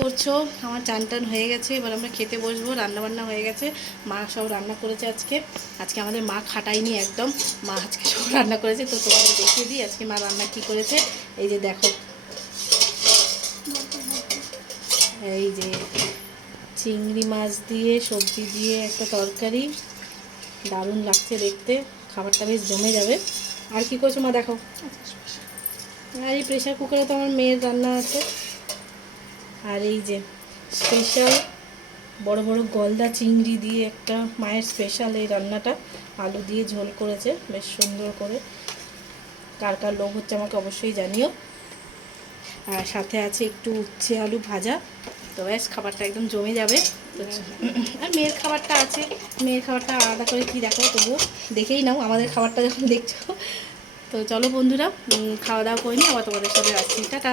করছো? আমার চান টান হয়ে গেছে, এবার আমরা খেতে বসবো। রান্না বান্না হয়ে গেছে, মা সব রান্না করেছে। আজকে আজকে আমাদের মা খাটায়নি একদম, মা আজকে সব রান্না করেছে। তো তোমাদের দেখিয়ে দিই আজকে মা রান্না কি করেছে। এই যে দেখো, এই যে চিংড়ি মাছ দিয়ে সবজি দিয়ে একটা তরকারি, দারুণ লাগছে দেখতে, খাবারটা বেশ জমে যাবে। আর কি করছো মা দেখো। আর এই প্রেশার কুকারে তো আমার মেয়ের রান্না আছে। আর এই যে স্পেশাল বড় বড় গলদা চিংড়ি দিয়ে একটা মায়ের স্পেশাল এই রান্নাটা, আলু দিয়ে ঝোল করেছে বেশ সুন্দর করে। কার কার লোভ হচ্ছে আমাকে অবশ্যই জানিও। আর সাথে আছে একটু উচ্ছে আলু ভাজা। তো ব্যাস খাবারটা একদম জমে যাবে। তো আর মেয়ের খাবারটা আছে, মেয়ের খাবারটা আলাদা করে কি দেখো, তবুও দেখেই নাও আমাদের খাবারটা যখন দেখছো। তো চলো বন্ধুরা, খাওয়া দাওয়া করে নিই, আবার তোমাদের সাথে আসছি। টাটা।